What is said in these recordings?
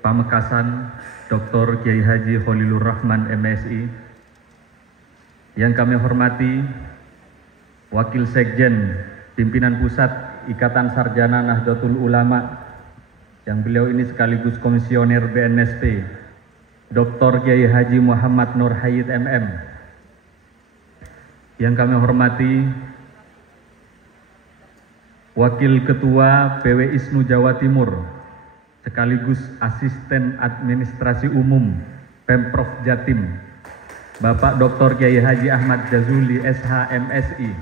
Pamekasan Dr. Kiai Haji Khalilur Rahman MSI. Yang kami hormati Wakil Sekjen Pimpinan Pusat Ikatan Sarjana Nahdlatul Ulama, yang beliau ini sekaligus komisioner BNSP, Dr. Kiai Haji Muhammad Nur Hayyid MM. Yang kami hormati Wakil Ketua PW ISNU Jawa Timur sekaligus Asisten Administrasi Umum Pemprov Jatim, Bapak Dr. Kiai Haji Ahmad Jazuli SH MSI.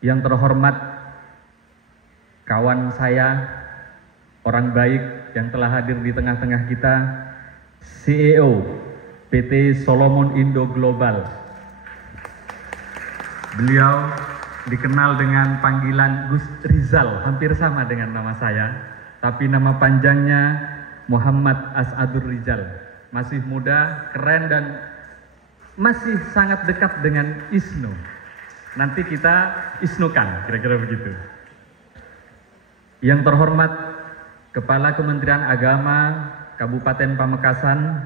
Yang terhormat kawan saya, orang baik yang telah hadir di tengah-tengah kita, CEO PT Solomon Indo Global. Beliau dikenal dengan panggilan Gus Rizal, hampir sama dengan nama saya, tapi nama panjangnya Muhammad As'adur Rizal. Masih muda, keren, dan masih sangat dekat dengan ISNU. Nanti kita ISNUkan, kira-kira begitu. Yang terhormat Kepala Kementerian Agama Kabupaten Pamekasan,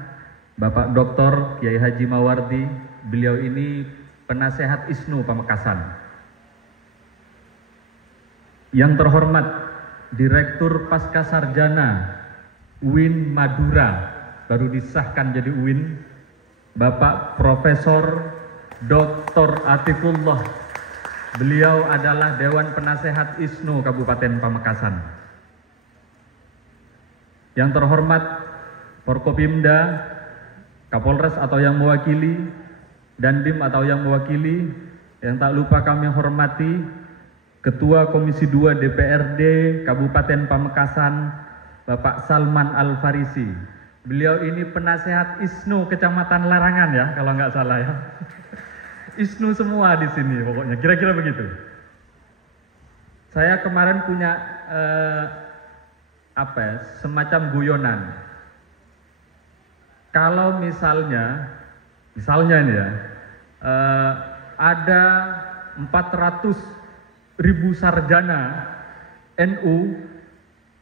Bapak Dr. Kiai Haji Mawardi. Beliau ini penasehat ISNU Pamekasan. Yang terhormat Direktur Pasca Sarjana UIN Madura, baru disahkan jadi UIN, Bapak Profesor Dr. Atifullah. Beliau adalah Dewan Penasehat ISNU Kabupaten Pamekasan. Yang terhormat Forkopimda, Kapolres atau yang mewakili, Dandim atau yang mewakili. Yang tak lupa kami hormati Ketua Komisi 2 DPRD Kabupaten Pamekasan, Bapak Salman Al-Farisi. Beliau ini penasehat ISNU Kecamatan Larangan ya, kalau nggak salah ya. ISNU semua di sini pokoknya, kira-kira begitu. Saya kemarin punya semacam guyonan. Kalau misalnya ini ya, ada 400.000 sarjana NU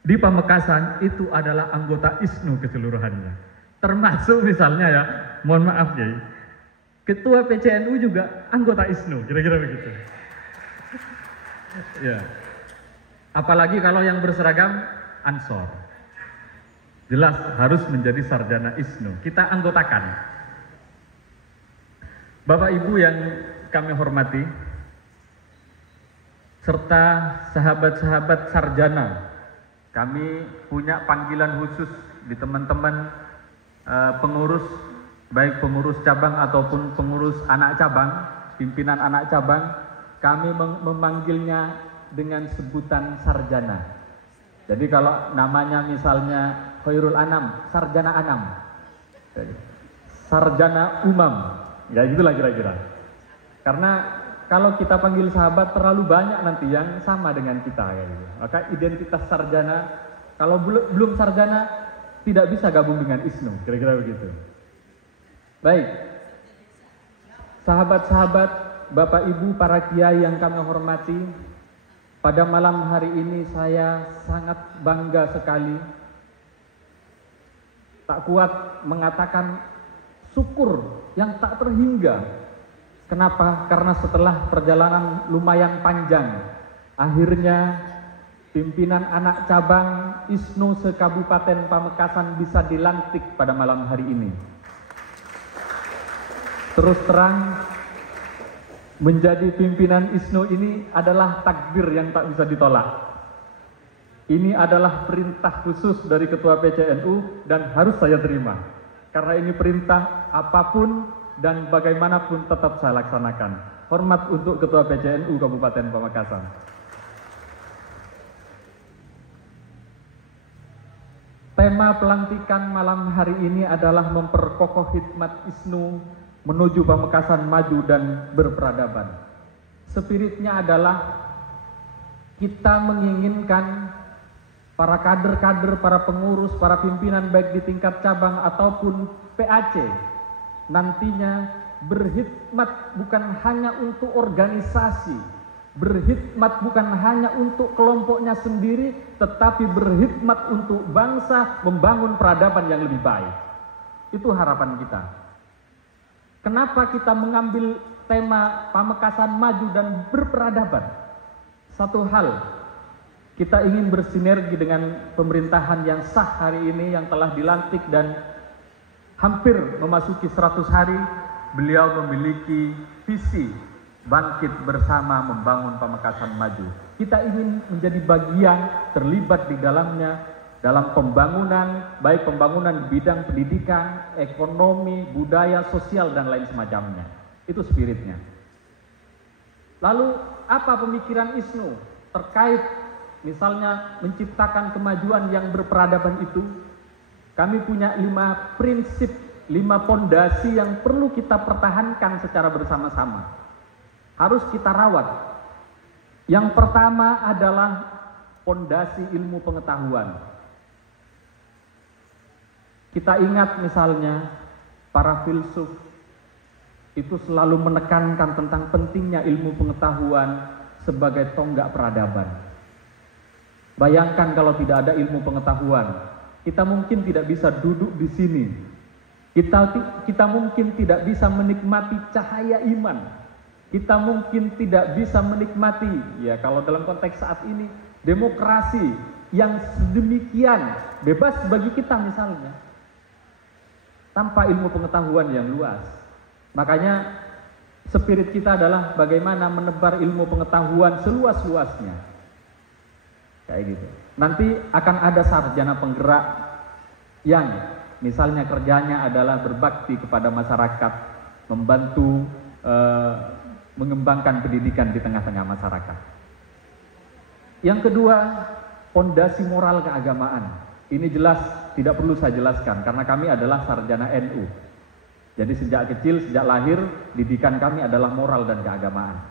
di Pamekasan, itu adalah anggota ISNU keseluruhannya. Termasuk misalnya ya, mohon maaf ya, Ketua PCNU juga anggota ISNU, kira-kira begitu. Ya. Apalagi kalau yang berseragam Ansor. Jelas harus menjadi sarjana ISNU. Kita anggotakan. Bapak Ibu yang kami hormati, serta sahabat-sahabat sarjana, kami punya panggilan khusus di teman-teman pengurus, baik pengurus cabang ataupun pengurus anak cabang, pimpinan anak cabang. Kami memanggilnya dengan sebutan sarjana. Jadi kalau namanya misalnya Khairul Anam, sarjana Anam, sarjana Umam, ya itulah kira-kira. Karena kalau kita panggil sahabat terlalu banyak nanti yang sama dengan kita, gitu. Maka identitas sarjana, kalau belum sarjana tidak bisa gabung dengan ISNU, kira-kira begitu. Baik, sahabat-sahabat, Bapak Ibu, para kiai yang kami hormati, pada malam hari ini saya sangat bangga sekali, tak kuat mengatakan syukur yang tak terhingga. Kenapa? Karena setelah perjalanan lumayan panjang, akhirnya pimpinan anak cabang ISNU se-Kabupaten Pamekasan bisa dilantik pada malam hari ini. Terus terang, menjadi pimpinan ISNU ini adalah takdir yang tak bisa ditolak. Ini adalah perintah khusus dari Ketua PCNU dan harus saya terima. Karena ini perintah, apapun dan bagaimanapun tetap saya laksanakan. Hormat untuk Ketua PCNU Kabupaten Pamekasan. Tema pelantikan malam hari ini adalah memperkokoh khidmat ISNU menuju Pamekasan maju dan berperadaban. Spiritnya adalah kita menginginkan para kader-kader, para pengurus, para pimpinan baik di tingkat cabang ataupun PAC nantinya berkhidmat bukan hanya untuk organisasi, berkhidmat bukan hanya untuk kelompoknya sendiri, tetapi berkhidmat untuk bangsa, membangun peradaban yang lebih baik. Itu harapan kita. Kenapa kita mengambil tema Pamekasan Maju dan Berperadaban? Satu hal, kita ingin bersinergi dengan pemerintahan yang sah hari ini, yang telah dilantik dan hampir memasuki 100 hari. Beliau memiliki visi bangkit bersama membangun Pamekasan Maju. Kita ingin menjadi bagian terlibat di dalamnya, dalam pembangunan, baik pembangunan di bidang pendidikan, ekonomi, budaya, sosial, dan lain semacamnya. Itu spiritnya. Lalu apa pemikiran ISNU terkait misalnya menciptakan kemajuan yang berperadaban itu? Kami punya 5 prinsip, 5 pondasi yang perlu kita pertahankan secara bersama-sama. Harus kita rawat. Yang pertama adalah pondasi ilmu pengetahuan. Kita ingat misalnya para filsuf itu selalu menekankan tentang pentingnya ilmu pengetahuan sebagai tonggak peradaban. Bayangkan kalau tidak ada ilmu pengetahuan, kita mungkin tidak bisa duduk di sini. Kita mungkin tidak bisa menikmati cahaya iman. Kita mungkin tidak bisa menikmati, ya kalau dalam konteks saat ini, demokrasi yang sedemikian bebas bagi kita misalnya, tanpa ilmu pengetahuan yang luas. Makanya spirit kita adalah bagaimana menebar ilmu pengetahuan seluas-luasnya. Kayak gitu. Nanti akan ada sarjana penggerak yang misalnya kerjanya adalah berbakti kepada masyarakat, membantu mengembangkan pendidikan di tengah-tengah masyarakat. Yang kedua, pondasi moral keagamaan. Ini jelas tidak perlu saya jelaskan karena kami adalah sarjana NU. Jadi sejak kecil, sejak lahir, didikan kami adalah moral dan keagamaan.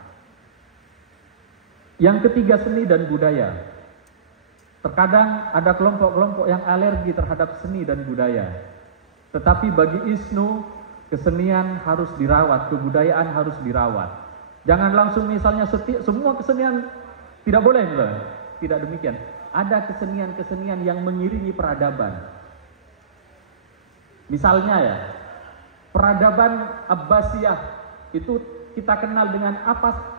Yang ketiga, seni dan budaya. Terkadang ada kelompok-kelompok yang alergi terhadap seni dan budaya. Tetapi bagi ISNU, kesenian harus dirawat, kebudayaan harus dirawat. Jangan langsung misalnya semua kesenian tidak boleh, tidak demikian. Ada kesenian-kesenian yang mengiringi peradaban. Misalnya ya, peradaban Abbasiyah itu kita kenal dengan apa?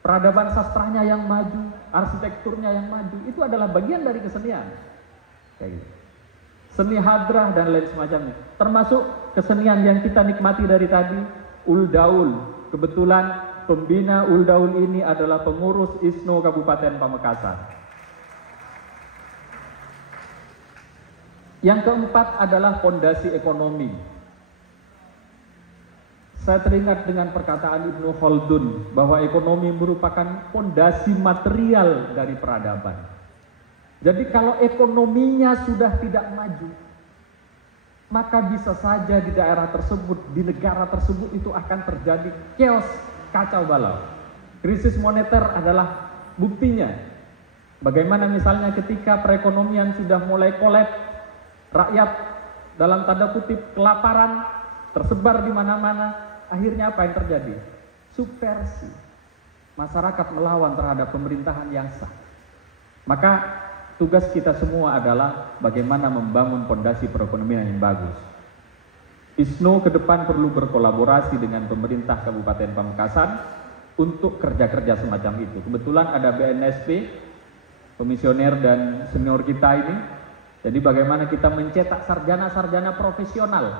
Peradaban sastranya yang maju, arsitekturnya yang maju, itu adalah bagian dari kesenian. Kayak gitu. Seni hadrah dan lain semacamnya. Termasuk kesenian yang kita nikmati dari tadi, Uldaul. Kebetulan pembina Uldaul ini adalah pengurus ISNU Kabupaten Pamekasan. Yang keempat adalah pondasi ekonomi. Saya teringat dengan perkataan Ibnu Khaldun bahwa ekonomi merupakan pondasi material dari peradaban. Jadi kalau ekonominya sudah tidak maju, maka bisa saja di daerah tersebut, di negara tersebut itu akan terjadi chaos, kacau balau. Krisis moneter adalah buktinya. Bagaimana misalnya ketika perekonomian sudah mulai kolaps, rakyat dalam tanda kutip kelaparan, tersebar di mana-mana, akhirnya apa yang terjadi? Subversi. Masyarakat melawan terhadap pemerintahan yang sah. Maka tugas kita semua adalah bagaimana membangun fondasi perekonomian yang bagus. ISNU ke depan perlu berkolaborasi dengan pemerintah Kabupaten Pamekasan untuk kerja-kerja semacam itu. Kebetulan ada BNSP, komisioner dan senior kita ini. Jadi bagaimana kita mencetak sarjana-sarjana profesional,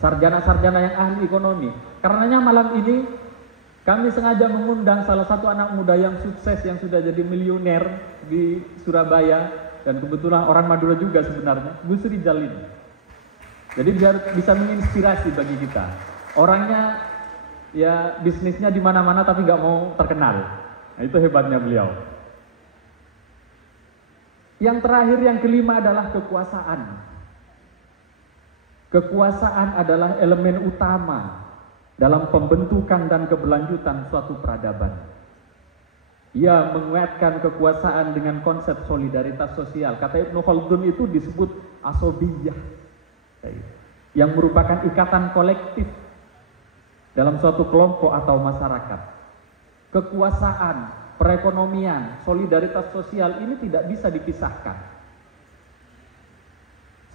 sarjana-sarjana yang ahli ekonomi. Karenanya malam ini kami sengaja mengundang salah satu anak muda yang sukses, yang sudah jadi miliuner di Surabaya, dan kebetulan orang Madura juga sebenarnya, Gus Rizal ini. Jadi biar bisa menginspirasi bagi kita. Orangnya ya bisnisnya di mana-mana tapi nggak mau terkenal. Nah, itu hebatnya beliau. Yang terakhir, yang kelima adalah kekuasaan. Kekuasaan adalah elemen utama dalam pembentukan dan keberlanjutan suatu peradaban. Ia menguatkan kekuasaan dengan konsep solidaritas sosial. Kata Ibnu Khaldun itu disebut asobiyah, yang merupakan ikatan kolektif dalam suatu kelompok atau masyarakat. kekuasaan, perekonomian, solidaritas sosial ini tidak bisa dipisahkan.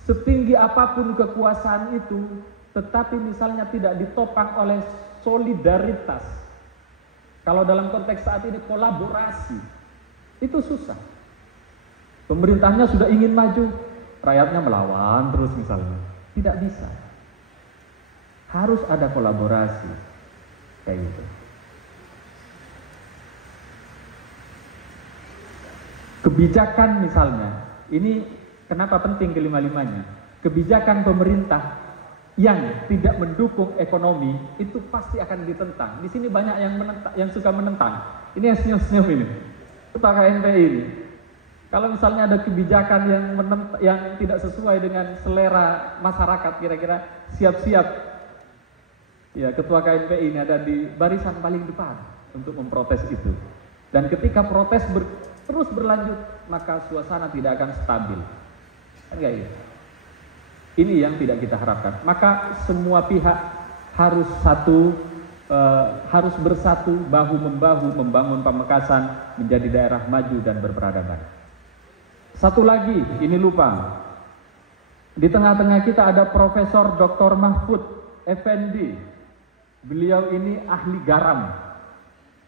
Setinggi apapun kekuasaan itu, tetapi misalnya tidak ditopang oleh solidaritas, kalau dalam konteks saat ini kolaborasi, itu susah. Pemerintahnya sudah ingin maju, rakyatnya melawan terus misalnya. Tidak bisa. Harus ada kolaborasi. Kayak gitu. Kebijakan misalnya, ini kenapa penting kelima-limanya? Kebijakan pemerintah yang tidak mendukung ekonomi itu pasti akan ditentang. Di sini banyak yang suka menentang. Ini yang senyum-senyum ini. Ketua KNPI ini. Kalau misalnya ada kebijakan yang tidak sesuai dengan selera masyarakat, kira-kira siap-siap. Ya, Ketua KNPI ini ada di barisan paling depan untuk memprotes itu. Dan ketika protes terus berlanjut, maka suasana tidak akan stabil. Enggak ya? Ini yang tidak kita harapkan. Maka semua pihak harus harus bersatu bahu-membahu membangun Pamekasan menjadi daerah maju dan berperadaban. Satu lagi, ini lupa. Di tengah-tengah kita ada Profesor Dr. Mahfud Effendi. Beliau ini ahli garam.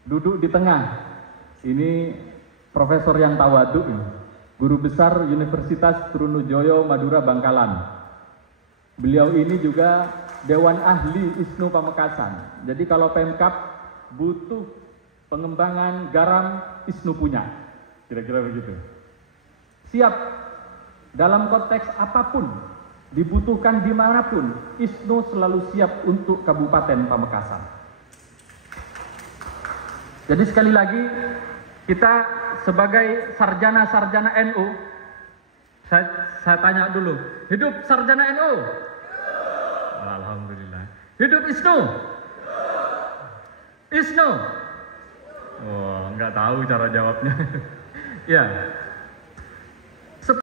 Duduk di tengah. Ini profesor yang tawadhu, guru besar Universitas Trunojoyo Madura Bangkalan. Beliau ini juga Dewan Ahli ISNU Pamekasan. Jadi kalau Pemkab butuh pengembangan garam, ISNU punya. Kira-kira begitu. Siap dalam konteks apapun, dibutuhkan dimanapun, ISNU selalu siap untuk Kabupaten Pamekasan. Jadi sekali lagi, kita sebagai sarjana-sarjana NU, saya tanya dulu, hidup sarjana NU? Alhamdulillah. Hidup ISNU? ISNU? Oh, nggak tahu cara jawabnya. Ya.